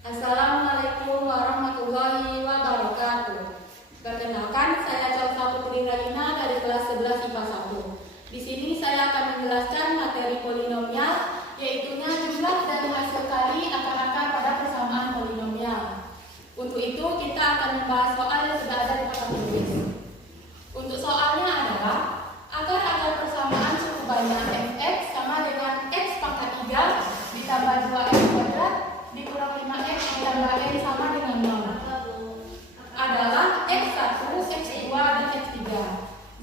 Assalamualaikum warahmatullahi wabarakatuh. Perkenalkan, saya Chalsa Putri Raina dari kelas 11 IPA 1. Di sini saya akan menjelaskan materi polinomial, yaitunya jumlah dari hasil kali akar-akar pada persamaan polinomial. Untuk itu, kita akan membahas soal yang sudah ada di papan tulis. Untuk soalnya adalah akar-akar persamaan suku banyak fx sama dengan x pangkat 3 ditambah 2x kuadrat dikurang 5x ditambah n sama dengan 0 adalah x1, x2, dan x3.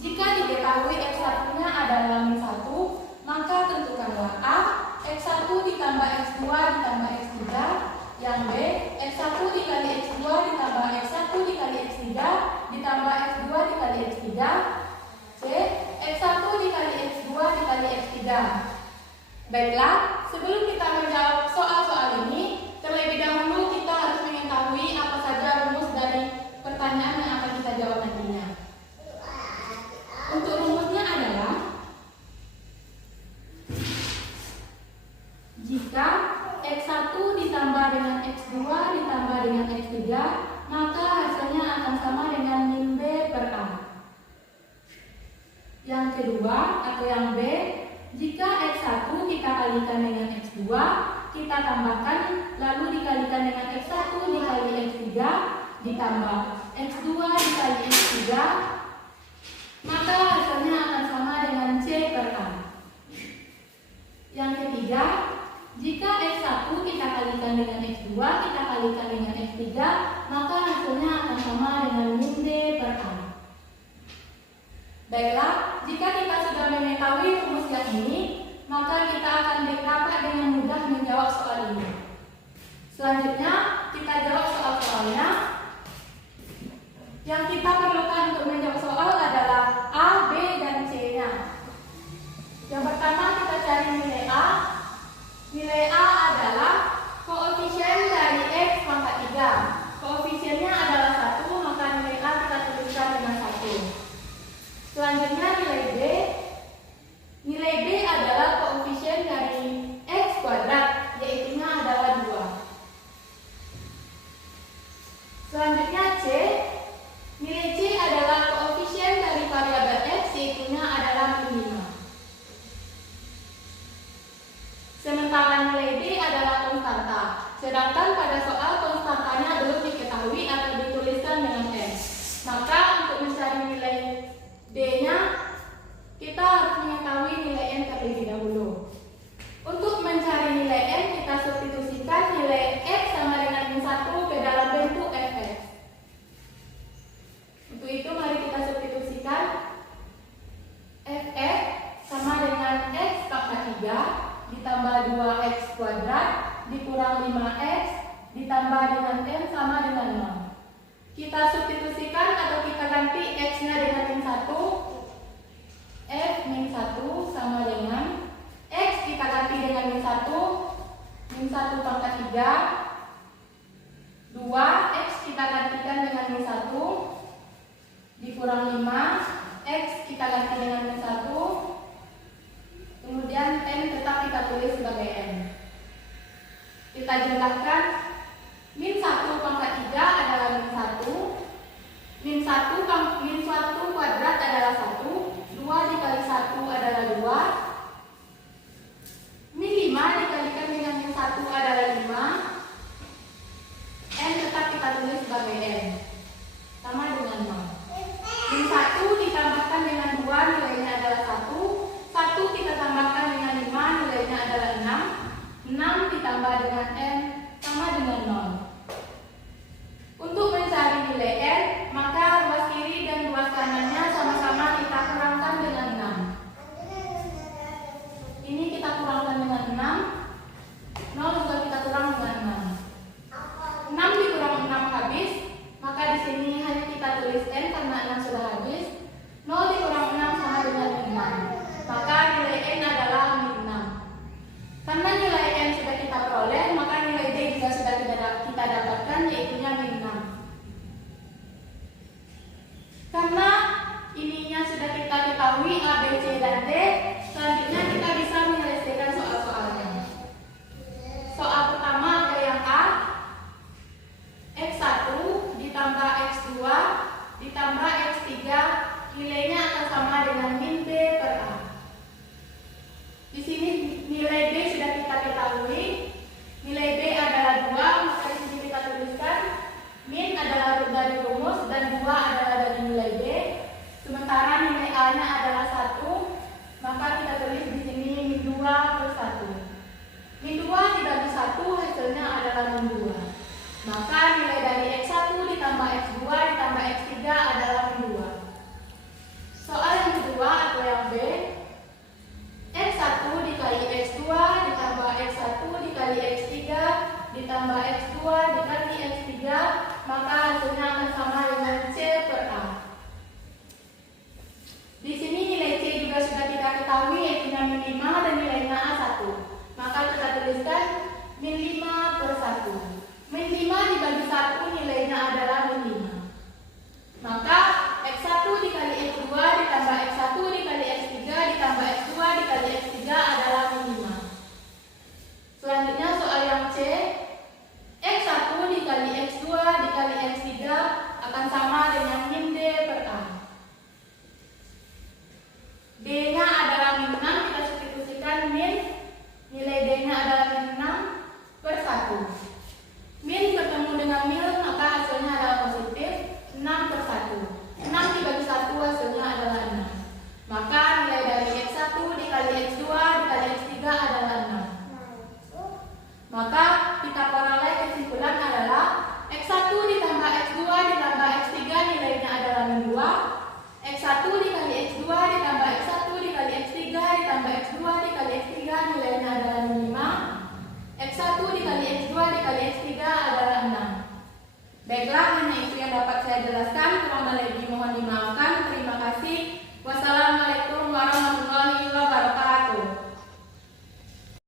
Jika diketahui x1-nya adalah min 1, maka tentukanlah a, x1 ditambah x2 ditambah x3, yang b, x1 dikali x2 ditambah x1 dikali x3 ditambah x2 dikali x3, c, x1 dikali x2 dikali x3. Baiklah, sebelum kita menjawab soal-soal ini, terlebih dahulu kita harus mengetahui apa saja rumus dari pertanyaan yang akan kita jawab nantinya. Untuk rumusnya adalah jika x1 ditambah dengan x2 ditambah dengan x3, maka hasilnya akan sama dengan min b per a. Yang kedua atau yang b, jika x1 kita kalikan dengan x2, kita tambahkan lalu dikalikan dengan x1 dikali x3 ditambah x2 dikali x3, maka hasilnya akan sama dengan c per a. Yang ketiga, jika x1 kita kalikan dengan x2 kita kalikan dengan x3, maka hasilnya akan sama dengan min d per a. Baiklah, jika kita sudah mengetahui rumus yang ini, maka kita akan dapat dengan mudah menjawab soal ini. Selanjutnya, kita jawab soal-soalnya. Yang kita perlukan untuk menjawab soal adalah A, B, dan C-nya. Yang pertama, kita cari nilai A. Nilai A adalah koefisien dari X pangkat 3. Koefisiennya adalah 1, maka nilai A kita tuliskan dengan 1. Selanjutnya nilai B. Nilai B adalah koefisien dari X kuadrat, yaitu adalah 2. Selanjutnya C. Nilai C adalah koefisien dari variabel X, yaitu adalah min 5. Sementara nilai D adalah konstanta. Sedangkan pada soal konstantanya belum diketahui atau dituliskan dengan X. Maka untuk mencari nilai D-nya, kita harus mengetahui nilai N terlebih dahulu. Untuk mencari nilai N, kita substitusikan nilai X sama dengan min 1 ke dalam bentuk Fx. Untuk itu, mari kita substitusikan Fx sama dengan X pangkat 3 ditambah 2x kuadrat dikurang 5x ditambah dengan N sama dengan 0. Kita substitusikan atau kita ganti X-nya dengan min 1. F min 1 sama dengan X kita ganti dengan min 1. Min 1 pangkat 3. 2X kita gantikan dengan min 1. Dikurang 5. X kita ganti dengan min 1. Kemudian N tetap kita tulis sebagai N. Kita jumlahkan. Min 1 pangkat 3 adalah min 1. Min 1 kuadrat adalah 1. 2 dikali 1 adalah 2. Min 5 dikalikan dengan min 1 adalah 5. N tetap kita tulis sebagai N. Sama dengan 0. Min 1 ditambahkan dengan 2 nilainya adalah 1. 1 kita tambahkan dengan 5 nilainya adalah 6. 6 ditambah dengan N sama dengan 0. Untuk mencari nilai N, maka ruas kiri dan ruas kanannya sama-sama kita kurangkan dengan 6. Ini kita kurangkan dengan 6. 0 juga kita kurang dengan 6. 6 dikurang 6 habis, maka di sini hanya kita tulis N karena 6 sudah habis. 0 dikurang 6 sama dengan 5. Maka nilai N adalah min 6. Karena nilai N sudah kita peroleh, maka nilai D juga sudah kita dapatkan, yaitu min 6. Karena ininya sudah kita ketahui A, B, C, dan D, selanjutnya kita bisa menyelesaikan soal-soalnya. Soal pertama ada yang A. dikali X3 ditambah X2 dikali X3, maka hasilnya akan sama dengan C per A. Di sini nilai C juga sudah kita ketahui, yaitu min 5 dan nilainya A1. Maka kita tuliskan min 5 per 1. Min 5 dibagi 1 nilainya adalah min 5. Maka X1 dikali X2 ditambah X1 dikali X3 ditambah X2 dikali X3 adalah min 5. Selanjutnya soal yang C, X1 dikali X2 dikali X3 akan sama dengan min D per A. D-nya adalah min 6, kita substitusikan min, nilai D-nya adalah min 6 per 1. Min bertemu dengan min, maka hasilnya adalah positif 6 per 1. 6 dibagi 1 hasilnya adalah 6. Maka nilai dari X1 dikali X2 dikali X3 adalah 6. Maka kita peroleh kesimpulan adalah X1 ditambah X2 ditambah X3 nilainya adalah min 2. X1 dikali X2 ditambah X1 dikali X3 ditambah X2 dikali X3 nilainya adalah min 5. X1 dikali X2 dikali X3 adalah 6. Baiklah, hanya itu yang dapat saya jelaskan.